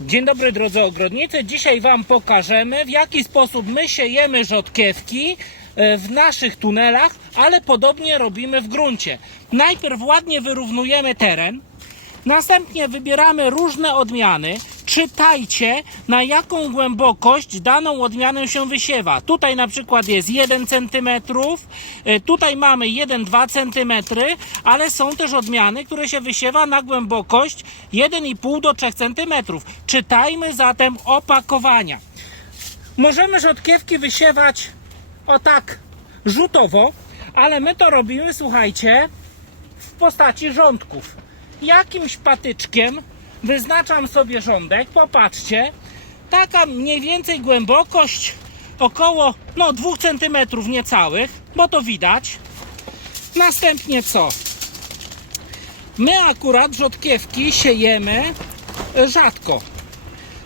Dzień dobry drodzy ogrodnicy. Dzisiaj Wam pokażemy w jaki sposób my siejemy rzodkiewki e, w naszych tunelach, ale podobnie robimy w gruncie. Najpierw ładnie wyrównujemy teren, następnie wybieramy różne odmiany. Czytajcie na jaką głębokość daną odmianę się wysiewa. Tutaj na przykład jest 1 cm, e, tutaj mamy 1-2 cm, ale są też odmiany, które się wysiewa na głębokość 1,5 do 3 cm. Czytajmy zatem opakowania. Możemy rzodkiewki wysiewać o tak rzutowo, ale my to robimy, słuchajcie, w postaci rządków. Jakimś patyczkiem wyznaczam sobie rządek, popatrzcie, taka mniej więcej głębokość około no 2 cm niecałych, bo to widać. Następnie co? My akurat rzodkiewki siejemy rzadko.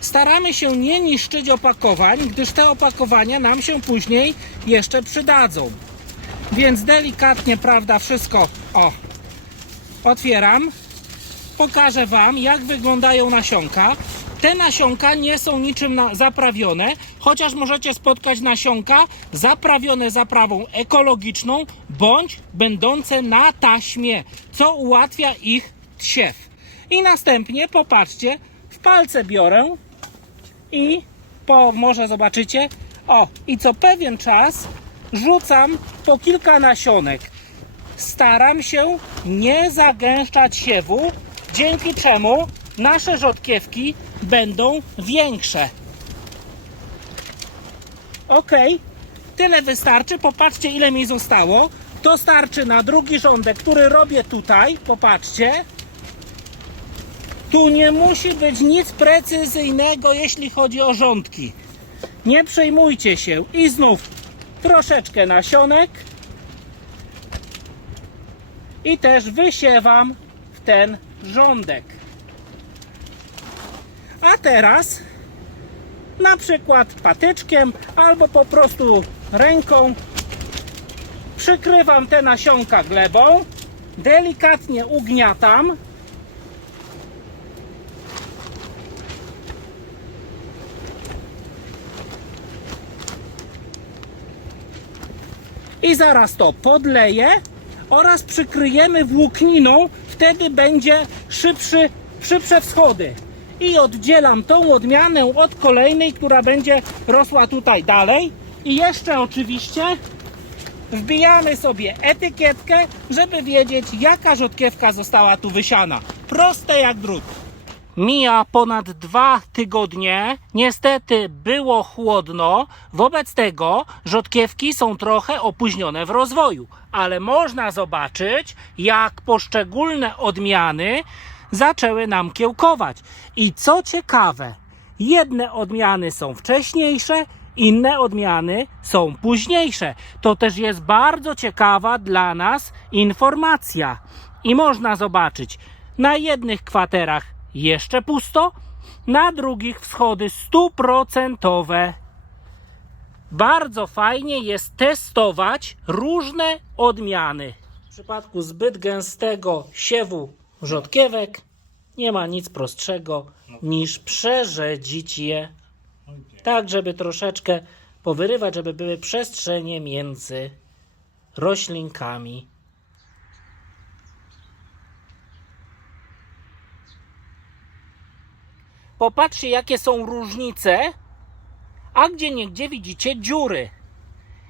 Staramy się nie niszczyć opakowań, gdyż te opakowania nam się później jeszcze przydadzą. Więc delikatnie, prawda, wszystko o otwieram. Pokażę Wam, jak wyglądają nasionka. Te nasionka nie są niczym zaprawione, chociaż możecie spotkać nasionka zaprawione zaprawą ekologiczną bądź będące na taśmie, co ułatwia ich siew. I następnie popatrzcie, w palce biorę i po może zobaczycie, o i co pewien czas rzucam po kilka nasionek. Staram się nie zagęszczać siewu, dzięki czemu nasze rzodkiewki będą większe. Ok, tyle wystarczy. Popatrzcie, ile mi zostało. To starczy na drugi rządek, który robię tutaj. Popatrzcie. Tu nie musi być nic precyzyjnego, jeśli chodzi o rządki. Nie przejmujcie się. I znów troszeczkę nasionek. I też wysiewam w ten rządek. A teraz na przykład patyczkiem albo po prostu ręką przykrywam te nasionka glebą, delikatnie ugniatam. I zaraz to podleję oraz przykryjemy włókniną, wtedy będzie szybszy, szybsze wschody. I oddzielam tą odmianę od kolejnej, która będzie rosła tutaj dalej. I jeszcze oczywiście wbijamy sobie etykietkę, żeby wiedzieć jaka rzodkiewka została tu wysiana. Proste jak drut. Mija ponad dwa tygodnie. Niestety było chłodno. Wobec tego rzodkiewki są trochę opóźnione w rozwoju, ale można zobaczyć, jak poszczególne odmiany zaczęły nam kiełkować. I co ciekawe, jedne odmiany są wcześniejsze, inne odmiany są późniejsze. To też jest bardzo ciekawa dla nas informacja. I można zobaczyć, na jednych kwaterach jeszcze pusto, na drugich wschody stuprocentowe. Bardzo fajnie jest testować różne odmiany. W przypadku zbyt gęstego siewu rzodkiewek nie ma nic prostszego niż przerzedzić je. Tak, żeby troszeczkę powyrywać, żeby były przestrzenie między roślinkami. Popatrzcie, jakie są różnice, a gdzie niegdzie widzicie dziury.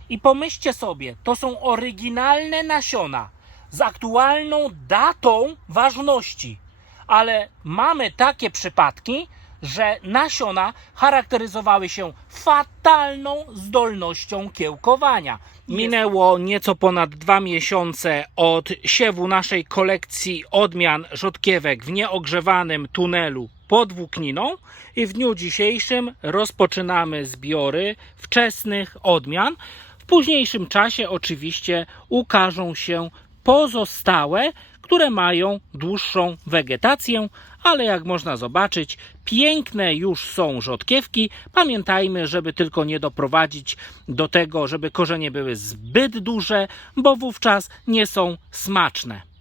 I pomyślcie sobie, to są oryginalne nasiona z aktualną datą ważności, ale mamy takie przypadki, że nasiona charakteryzowały się fatalną zdolnością kiełkowania. Minęło nieco ponad dwa miesiące od siewu naszej kolekcji odmian rzodkiewek w nieogrzewanym tunelu pod włókniną i w dniu dzisiejszym rozpoczynamy zbiory wczesnych odmian. W późniejszym czasie oczywiście ukażą się pozostałe, które mają dłuższą wegetację, ale jak można zobaczyć, piękne już są rzodkiewki. Pamiętajmy, żeby tylko nie doprowadzić do tego, żeby korzenie były zbyt duże, bo wówczas nie są smaczne.